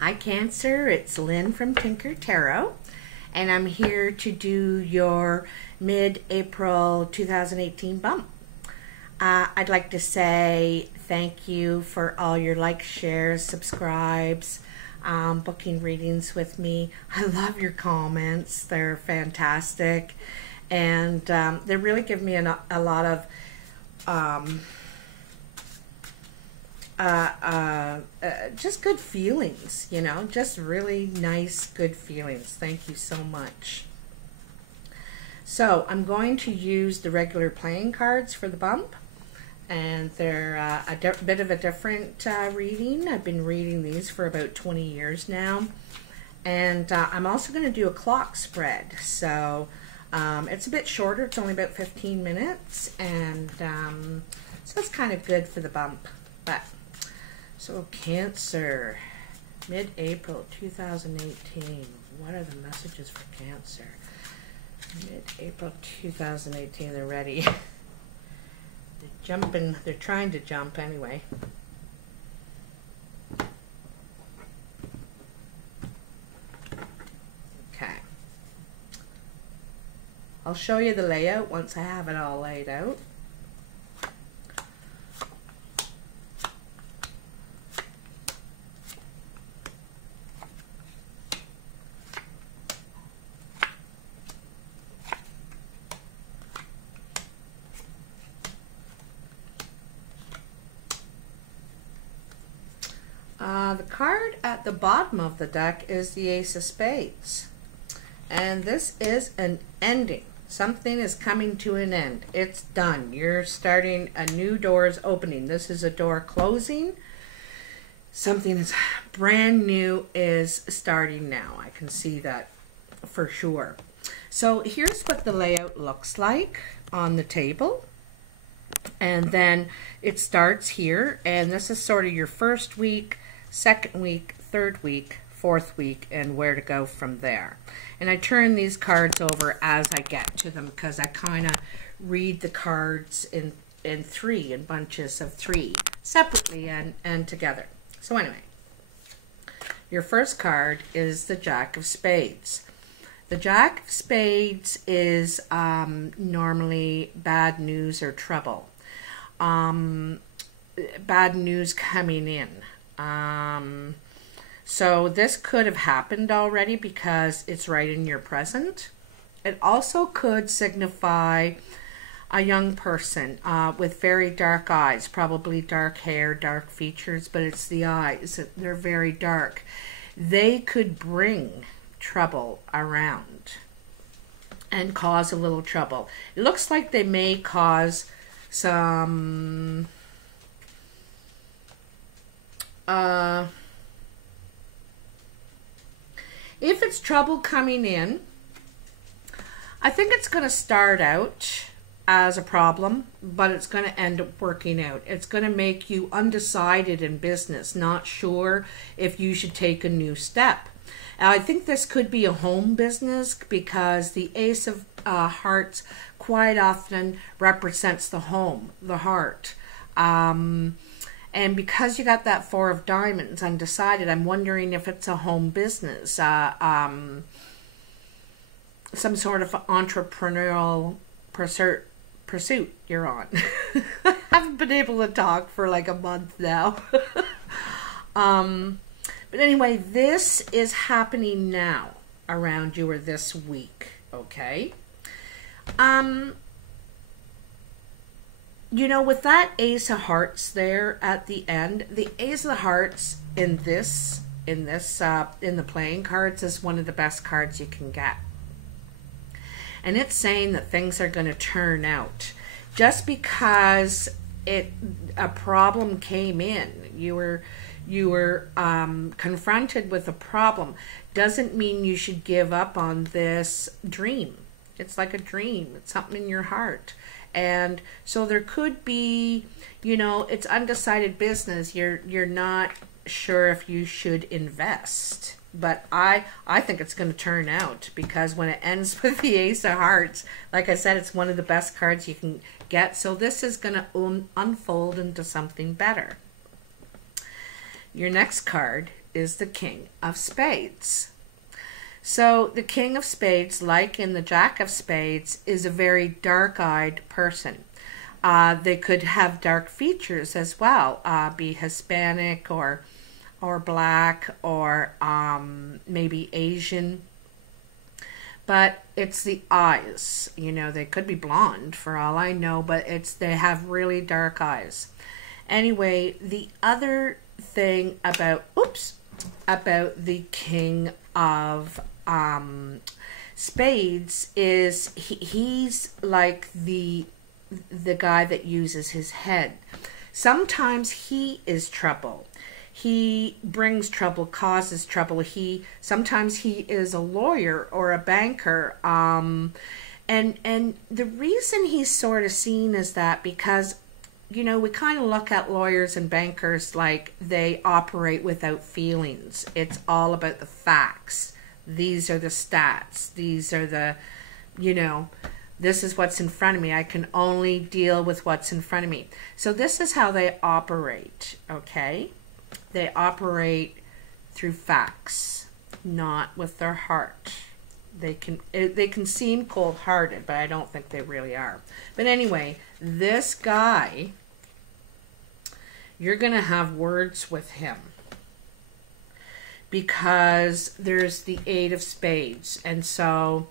Hi Cancer, it's Lynn from Tinker Tarot, and I'm here to do your mid-April 2018 bump. I'd like to say thank you for all your likes, shares, subscribes, booking readings with me. I love your comments. They're fantastic, and they really give me a lot of just good feelings, you know, just really nice, good feelings. Thank you so much. So I'm going to use the regular playing cards for the bump, and they're a bit of a different reading. I've been reading these for about 20 years now, and I'm also going to do a clock spread. So it's a bit shorter. It's only about 15 minutes, and so it's kind of good for the bump. But so Cancer, mid-April 2018. What are the messages for Cancer? Mid-April 2018. They're ready. They're jumping. They're trying to jump anyway. Okay. I'll show you the layout once I have it all laid out. The card at the bottom of the deck is the Ace of Spades. And this is an ending. Something is coming to an end. It's done. You're starting, a new door is opening. This is a door closing. Something is brand new is starting now. I can see that for sure. So here's what the layout looks like on the table. And then it starts here, and this is sort of your first week, second week, third week, fourth week, and where to go from there. And I turn these cards over as I get to them, because I kind of read the cards in bunches of three, separately and together. So anyway, your first card is the Jack of Spades. The Jack of Spades is normally bad news or trouble. Bad news coming in. So this could have happened already because it's right in your present. It also could signify a young person with very dark eyes, probably dark hair, dark features, but it's the eyes. They're very dark. They could bring trouble around and cause a little trouble. It looks like they may cause some if it's trouble coming in, I think it's going to start out as a problem, but it's going to end up working out. It's going to make you undecided in business, not sure if you should take a new step. I think this could be a home business, because the Ace of Hearts quite often represents the home, the heart. And because you got that Four of Diamonds, undecided, I'm wondering if it's a home business, some sort of entrepreneurial pursuit you're on. I haven't been able to talk for like a month now. But anyway, this is happening now around you, or this week, okay? You know, with that Ace of Hearts there at the end, the Ace of Hearts in the playing cards is one of the best cards you can get. And it's saying that things are going to turn out. Just because a problem came in, you were confronted with a problem, doesn't mean you should give up on this dream. It's like a dream. It's something in your heart. And so there could be, you know, it's undecided business. You're not sure if you should invest. But I think it's going to turn out, because when it ends with the Ace of Hearts, like I said, it's one of the best cards you can get. So this is going to unfold into something better. Your next card is the King of Spades. So the King of Spades, like in the Jack of Spades, is a very dark-eyed person. They could have dark features as well, be Hispanic or black or maybe Asian. But it's the eyes, you know, they could be blonde for all I know, but they have really dark eyes. Anyway, the other thing about the King of Spades is he's like the guy that uses his head. Sometimes he is trouble. He brings trouble, causes trouble. Sometimes he is a lawyer or a banker. And the reason he's sort of seen as that because, you know, we kind of look at lawyers and bankers like they operate without feelings. It's all about the facts. These are the stats. These are the, you know, this is what's in front of me. I can only deal with what's in front of me. So this is how they operate, okay? They operate through facts, not with their heart. They can seem cold-hearted, but I don't think they really are. But anyway, this guy, you're going to have words with him because there's the Eight of Spades. And so,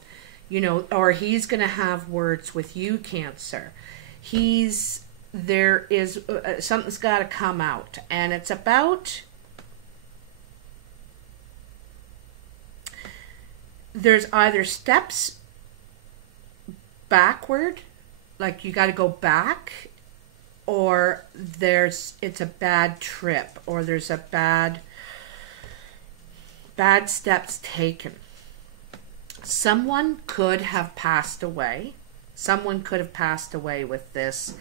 you know, or he's going to have words with you, Cancer. There is something's got to come out, and it's about there's either steps backward, like you got to go back, or it's a bad trip, or there's a bad steps taken. Someone could have passed away. Someone could have passed away with this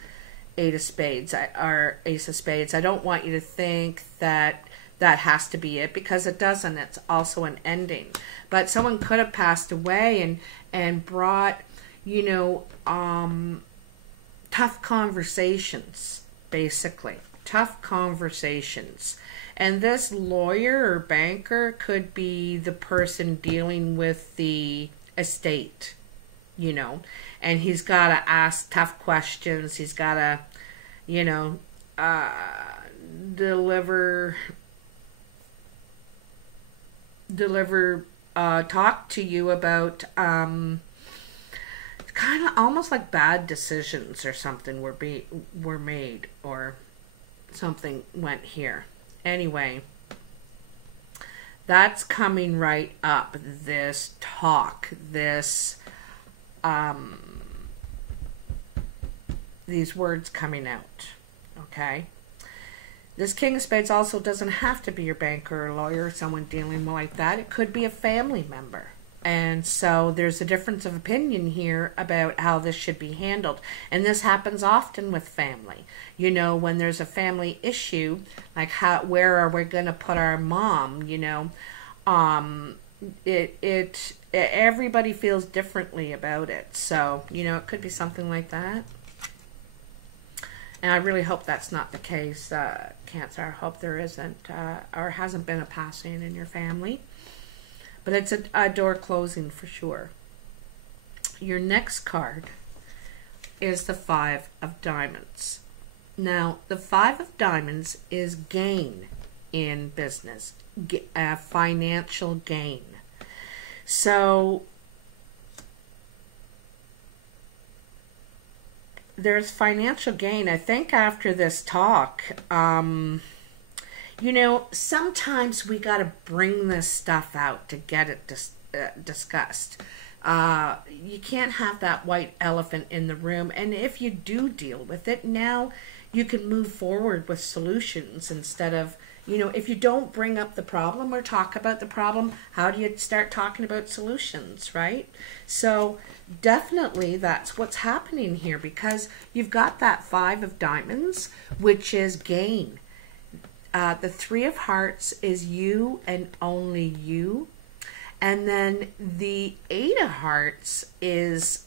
Eight of Spades or Ace of Spades. I don't want you to think that has to be it, because it doesn't. It's also an ending. But someone could have passed away and brought, you know, tough conversations, basically. Tough conversations. And this lawyer or banker could be the person dealing with the estate, you know, and he's got to ask tough questions. He's got to, you know, talk to you about kind of almost like bad decisions or something were made, or something went here. Anyway, that's coming right up. This talk, these words coming out, okay? This King of Spades also doesn't have to be your banker or lawyer or someone dealing like that. It could be a family member. And so there's a difference of opinion here about how this should be handled. And this happens often with family. You know, when there's a family issue, like where are we going to put our mom, you know, everybody feels differently about it. So, you know, it could be something like that. And I really hope that's not the case, Cancer. I hope there isn't or hasn't been a passing in your family. But it's a door closing for sure. Your next card is the Five of Diamonds. Now, the Five of Diamonds is gain in business, financial gain. So there's financial gain. I think after this talk, you know, sometimes we got to bring this stuff out to get it discussed. You can't have that white elephant in the room. And if you do deal with it, now you can move forward with solutions instead of, you know, if you don't bring up the problem or talk about the problem, how do you start talking about solutions, right? So definitely that's what's happening here, because you've got that Five of Diamonds, which is gain. The Three of Hearts is you and only you. And then the Eight of Hearts is,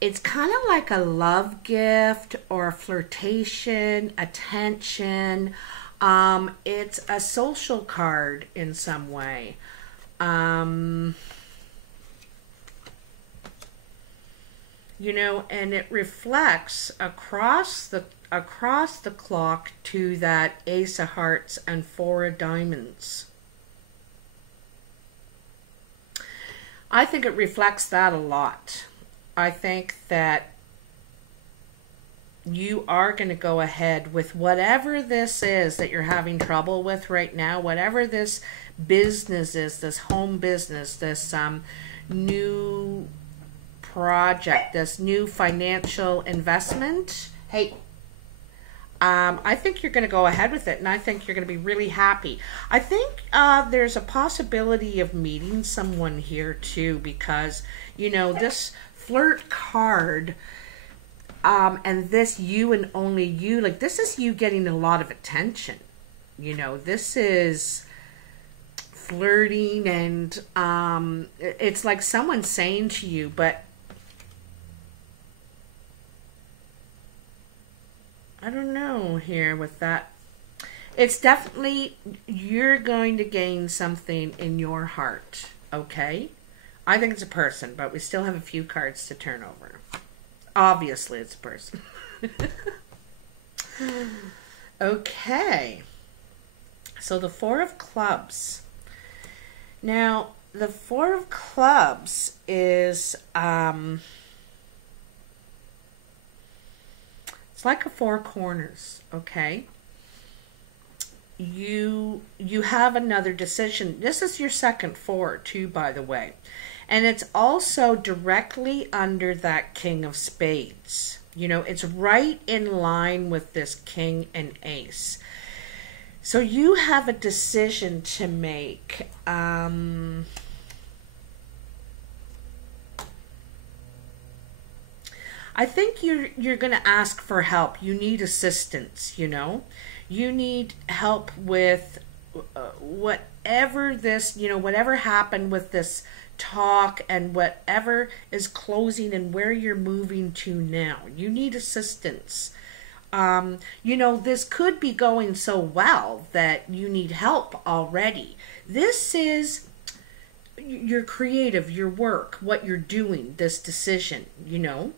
it's kind of like a love gift or a flirtation, attention. It's a social card in some way. You know, and it reflects across the clock to that Ace of Hearts and Four of Diamonds. I think it reflects that a lot. I think that you are going to go ahead with whatever this is that you're having trouble with right now, whatever this business is, this home business, this new project, this new financial investment. Hey, I think you're going to go ahead with it, and I think you're going to be really happy. I think there's a possibility of meeting someone here too, because, you know, this flirt card, and this you and only you, like, this is you getting a lot of attention. You know, this is flirting, and it's like someone saying to you, but I don't know here with that. It's definitely, you're going to gain something in your heart, okay? I think it's a person, but we still have a few cards to turn over. Obviously, it's a person. Okay. So the Four of Clubs. Now, the Four of Clubs is, it's like a four corners, okay? You have another decision. This is your second four, too, by the way. And it's also directly under that King of Spades. You know, it's right in line with this King and Ace. So you have a decision to make. I think you're going to ask for help. You need assistance, you know. You need help with whatever this, you know, whatever happened with this talk and whatever is closing and where you're moving to now. You need assistance. You know, this could be going so well that you need help already. This is your creative, your work, what you're doing, this decision, you know.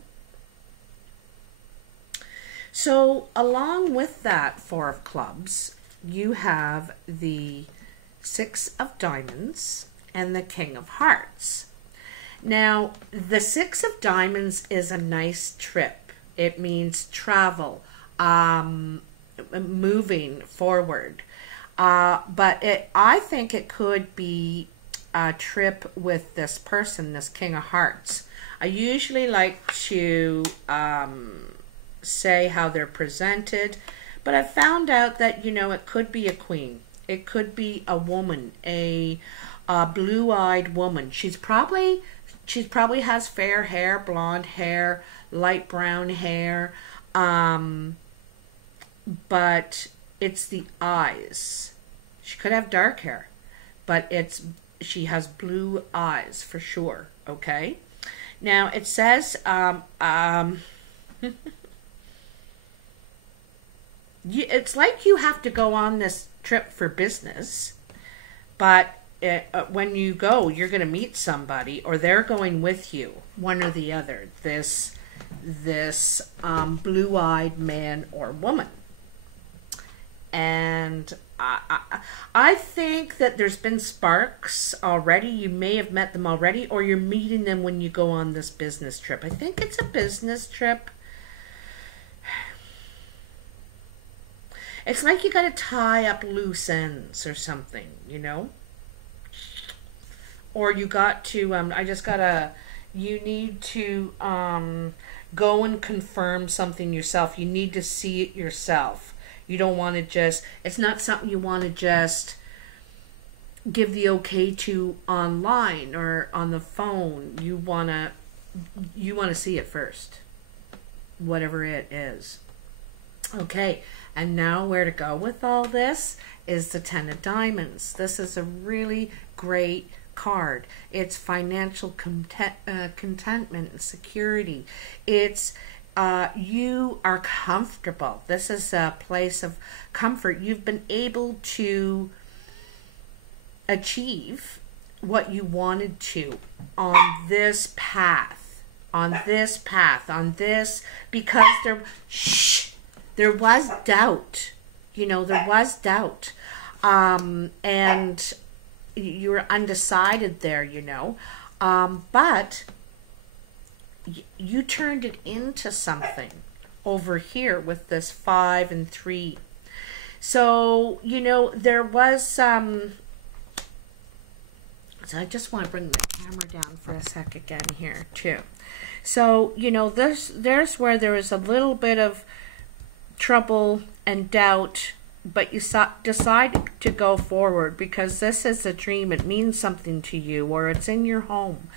So along with that Four of Clubs, you have the Six of Diamonds and the King of Hearts. Now, the Six of Diamonds is a nice trip. It means travel, moving forward. But I think it could be a trip with this person, this King of Hearts. I usually like to say how they're presented, but I found out that, you know, it could be a queen. It could be a woman, a blue-eyed woman. She's probably has fair hair, blonde hair, light brown hair, but it's the eyes. She could have dark hair, but she has blue eyes for sure. Okay. Now it says it's like you have to go on this trip for business, but when you go, you're going to meet somebody, or they're going with you, one or the other. This blue-eyed man or woman, and I think that there's been sparks already. You may have met them already, or you're meeting them when you go on this business trip. I think it's a business trip. It's like you got to tie up loose ends or something, you know? Or you got to, you need to go and confirm something yourself. You need to see it yourself. You don't want to just, it's not something you want to just give the okay to online or on the phone. You want to see it first, whatever it is. Okay, and now where to go with all this is the Ten of Diamonds. This is a really great card. It's financial contentment and security. It's you are comfortable. This is a place of comfort. You've been able to achieve what you wanted to on this path, because there was doubt. There was doubt. And you were undecided there, but you turned it into something over here with this 5 and 3. So, there was so I just want to bring the camera down for a sec again here too. So, there's where there is a little bit of trouble and doubt, but you decide to go forward because this is a dream. It means something to you, or it's in your home.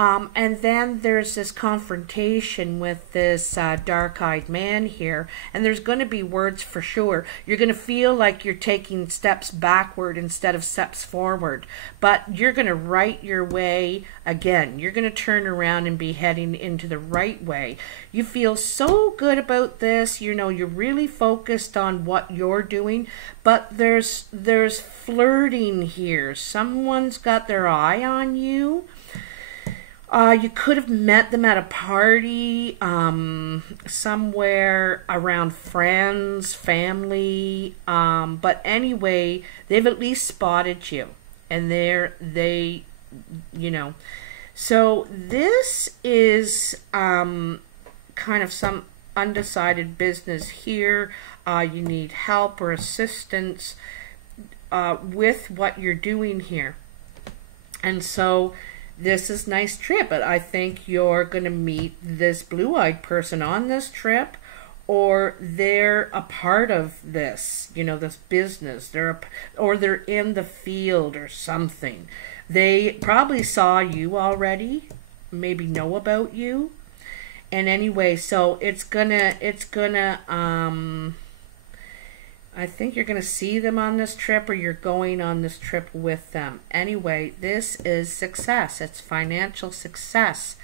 And then there's this confrontation with this dark-eyed man here, and there's going to be words for sure. You're going to feel like you're taking steps backward instead of steps forward, but you're going to right your way again. You're going to turn around and be heading into the right way. You feel so good about this. You're really focused on what you're doing, but there's flirting here. Someone's got their eye on you. You could have met them at a party, somewhere around friends, family, but anyway, they've at least spotted you, and so this is kind of some undecided business here. You need help or assistance with what you're doing here, and so this is a nice trip, but I think you're going to meet this blue-eyed person on this trip, or they're a part of this, this business. They're in the field or something. They probably saw you already, maybe know about you. And anyway, so it's gonna I think you're going to see them on this trip, or you're going on this trip with them. Anyway, this is success. It's financial success,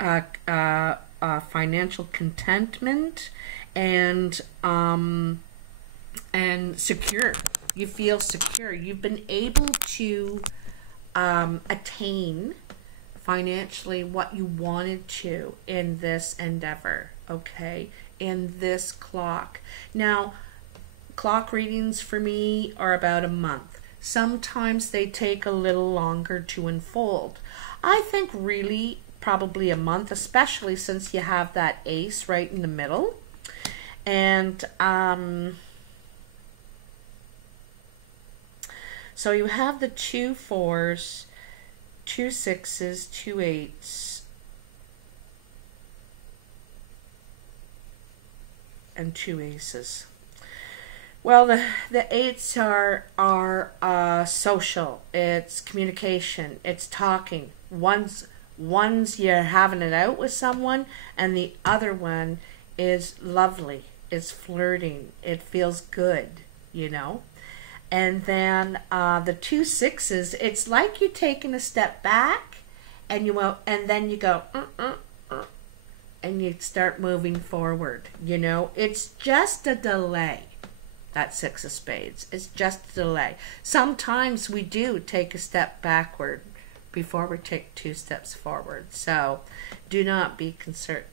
financial contentment, and secure. You feel secure. You've been able to attain financially what you wanted to in this endeavor, okay, in this clock. Now, clock readings for me are about a month. Sometimes they take a little longer to unfold. I think really probably a month, especially since you have that ace right in the middle. And so you have the 2 4s, 2 6s, 2 8s, and 2 aces. Well, the 8s are social. It's communication. It's talking. One's you're having it out with someone, and the other one is lovely. It's flirting. It feels good, And then the 2 6s, it's like you're taking a step back, and then you go, and you start moving forward. It's just a delay. That 6 of spades. It's just a delay. Sometimes we do take a step backward before we take 2 steps forward. So do not be concerned.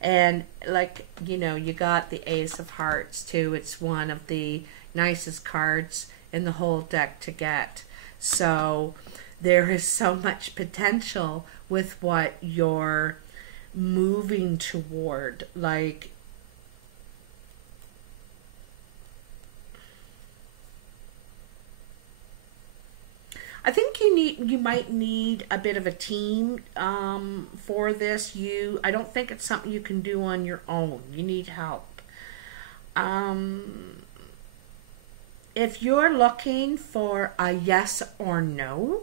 And you got the Ace of Hearts too. It's one of the nicest cards in the whole deck to get. So there is so much potential with what you're moving toward. I think you might need a bit of a team for this. I don't think it's something you can do on your own. You need help. If you're looking for a yes or no,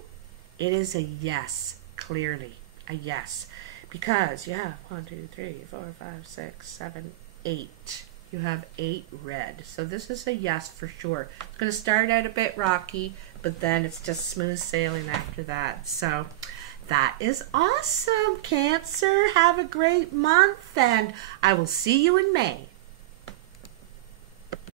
it is a yes, clearly a yes, because you have 1, 2, 3, 4, 5, 6, 7, 8. You have 8 red. So this is a yes for sure. It's going to start out a bit rocky, but then it's just smooth sailing after that. So That is awesome, Cancer. Have a great month, and I will see you in May.